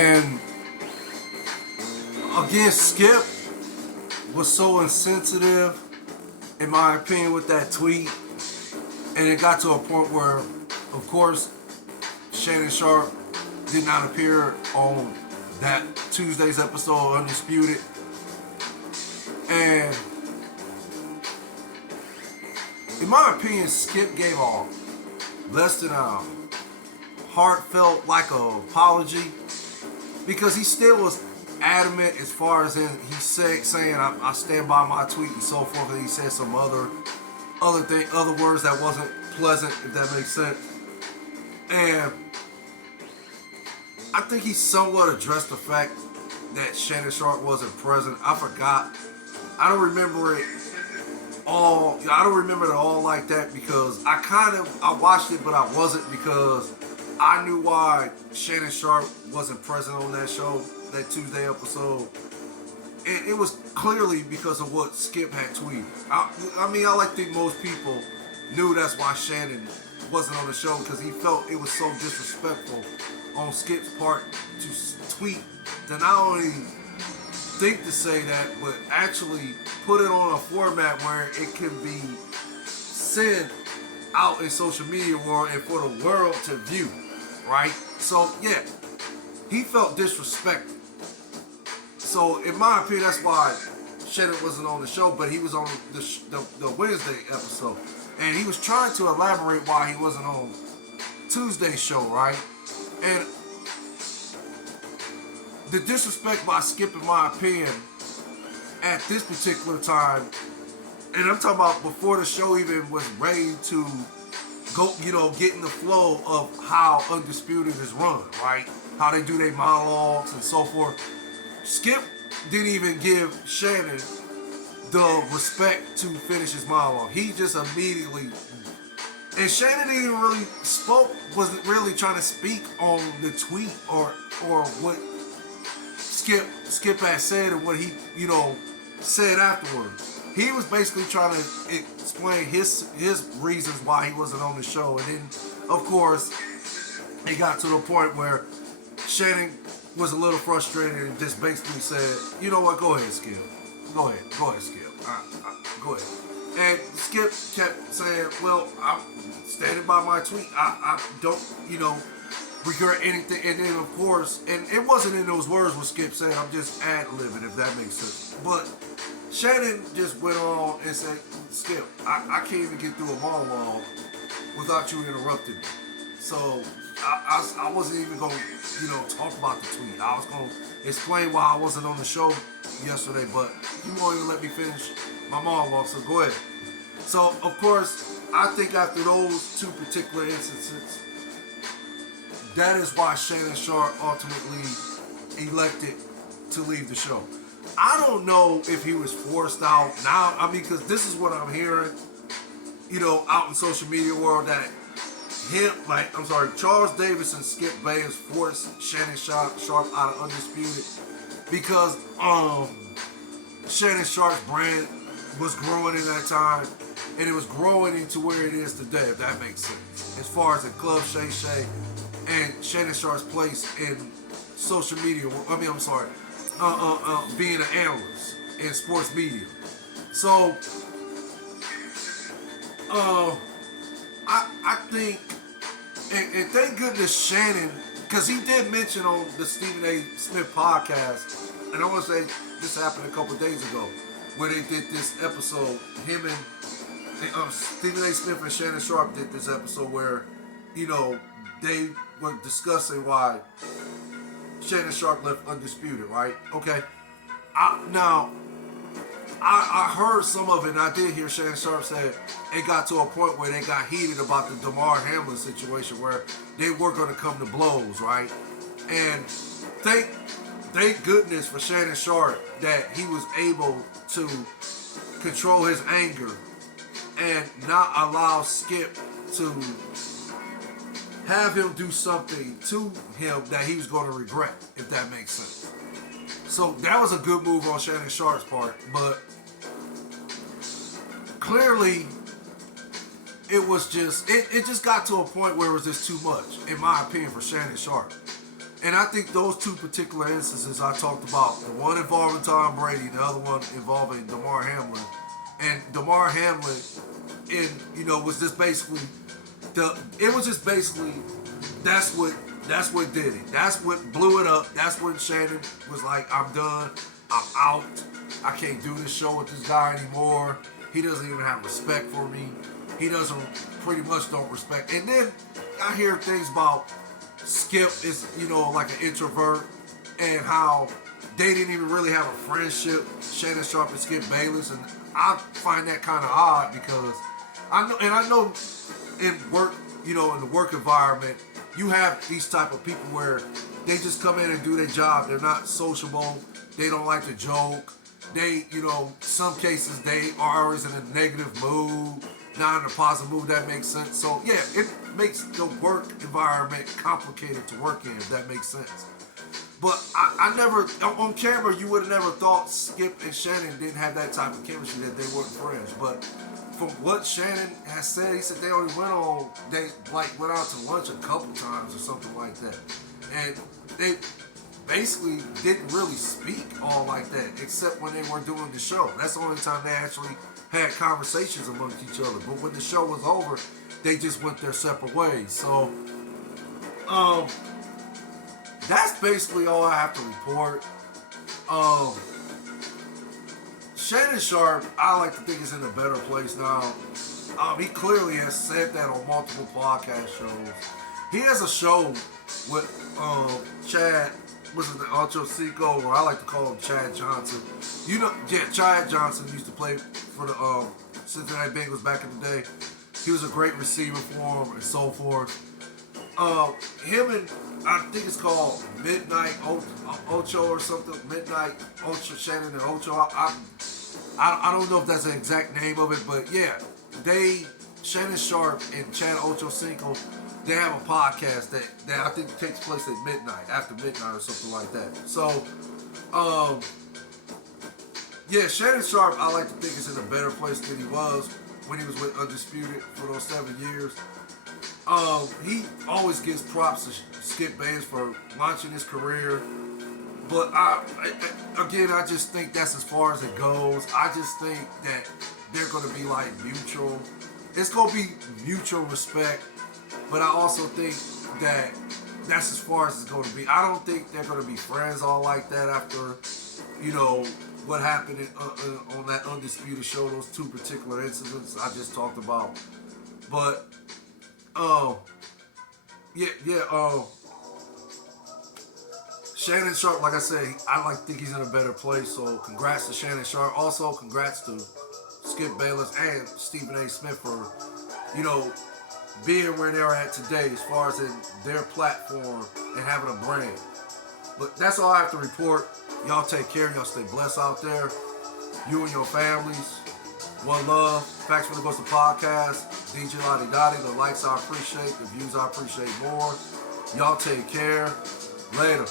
And again, Skip was so insensitive, in my opinion, with that tweet. And it got to a point where, of course, Shannon Sharpe did not appear on that Tuesday's episode of Undisputed. And in my opinion, Skip gave a less than a heartfelt apology, because he still was adamant as far as he said, saying I stand by my tweet and so forth, and he said some other words that wasn't pleasant, if that makes sense. And I think he somewhat addressed the fact that Shannon Sharpe wasn't present. I forgot. I don't remember it all. I don't remember it all like that, because I watched it, but I wasn't, because I knew why Shannon Sharpe wasn't present on that show, that Tuesday episode. And it was clearly because of what Skip had tweeted. I think most people knew that's why Shannon wasn't on the show, because he felt it was so disrespectful on Skip's part to tweet, to not only think to say that, but actually put it on a format where it can be sent out in social media world and for the world to view, right? So yeah, he felt disrespected. So in my opinion, that's why Shannon wasn't on the show, but he was on the Wednesday episode, and he was trying to elaborate why he wasn't on Tuesday's show, right? And the disrespect by Skip, in my opinion, at this particular time, and I'm talking about before the show even was ready to go, get in the flow of how Undisputed is run, right? How they do their monologues and so forth. Skip didn't even give Shannon the respect to finish his monologue. He just immediately, and Shannon didn't even really wasn't really trying to speak on the tweet or what Skip had said and what he, said afterwards. He was basically trying to explain his reasons why he wasn't on the show. And then, of course, it got to the point where Shannon was a little frustrated and just basically said, you know what, go ahead, Skip. Go ahead, Skip. Go ahead. And Skip kept saying, well, I'm standing by my tweet. I don't, regret anything. And then, of course, and it wasn't in those words what Skip said. I'm just ad-libbing, if that makes sense. But Shannon just went on and said, Skip, I can't even get through a monologue without you interrupting me. So I wasn't even going to, talk about the tweet. I was going to explain why I wasn't on the show yesterday, but you won't even let me finish my monologue, so go ahead. So, of course, I think after those two particular instances, that is why Shannon Sharpe ultimately elected to leave the show. I don't know if he was forced out now. Because this is what I'm hearing, out in social media world, that Charles Davis and Skip Bayless forced Shannon Sharpe out of Undisputed because Shannon Sharpe's brand was growing in that time, and it was growing into where it is today, if that makes sense. As far as the Club Shay Shay and Shannon Sharpe's place in social media, being an analyst in sports media. So, I think, and thank goodness Shannon, because he did mention on the Stephen A. Smith podcast, and I want to say this happened a couple days ago, where they did this episode, him and Stephen A. Smith and Shannon Sharpe did this episode where, they were discussing why Shannon Sharpe left Undisputed, right? Okay. I heard some of it, and I did hear Shannon Sharpe say it got to a point where they got heated about the DeMar Hamlin situation where they were going to come to blows, right? And thank goodness for Shannon Sharpe that he was able to control his anger and not allow Skip to have him do something to him that he was going to regret, if that makes sense. So that was a good move on Shannon Sharpe's part, but clearly it was just, it just got to a point where it was just too much, in my opinion, for Shannon Sharpe. And I think those two particular instances I talked about, the one involving Tom Brady, the other one involving Damar Hamlin. And Damar Hamlin, was just basically that's what did it. That's what blew it up. That's when Shannon was like, I'm done. I'm out. I can't do this show with this guy anymore. He doesn't even have respect for me. He don't respect. And then I hear things about Skip is, like an introvert, and how they didn't even really have a friendship, Shannon Sharpe and Skip Bayless. And I find that kind of odd because I know in work, in the work environment, you have these type of people where they just come in and do their job. They're not sociable. They don't like to joke. They, some cases they are always in a negative mood, not in a positive mood. That makes sense. So yeah, it makes the work environment complicated to work in, if that makes sense. But I never, on camera, you would have never thought Skip and Shannon didn't have that type of chemistry, that they weren't friends. But from what Shannon has said, he said they only went out to lunch a couple times or something like that. And they basically didn't really speak all like that, except when they were doing the show. That's the only time they actually had conversations amongst each other. But when the show was over, they just went their separate ways. So, that's basically all I have to report. Shannon Sharpe, I like to think, is in a better place now. He clearly has said that on multiple podcast shows. He has a show with Chad, Ocho Cinco, or I like to call him Chad Johnson. Chad Johnson used to play for the Cincinnati Bengals back in the day. He was a great receiver for him and so forth. Him and I think it's called Midnight Ocho or something. Midnight Ocho, Shannon and Ocho. I don't know if that's the exact name of it, but yeah, Shannon Sharpe and Chad Ochocinco, they have a podcast that I think takes place at midnight, after midnight or something like that. So, yeah, Shannon Sharpe, I like to think, is in a better place than he was when he was with Undisputed for those 7 years. He always gives props to Skip Bayless for launching his career. But I just think that's as far as it goes. I just think that they're going to be like mutual. It's going to be mutual respect. But I also think that that's as far as it's going to be. I don't think they're going to be friends all like that after, what happened on that Undisputed show, those two particular incidents I just talked about. But, Shannon Sharpe, like I say, I think he's in a better place. So congrats to Shannon Sharpe. Also, congrats to Skip Bayless and Stephen A. Smith for, being where they're at today as far as in their platform and having a brand. But that's all I have to report. Y'all take care. Y'all stay blessed out there. You and your families. One love. Facts for the Ghost of Podcast. DJ Lottie Dottie. The likes I appreciate. The views I appreciate more. Y'all take care. Later.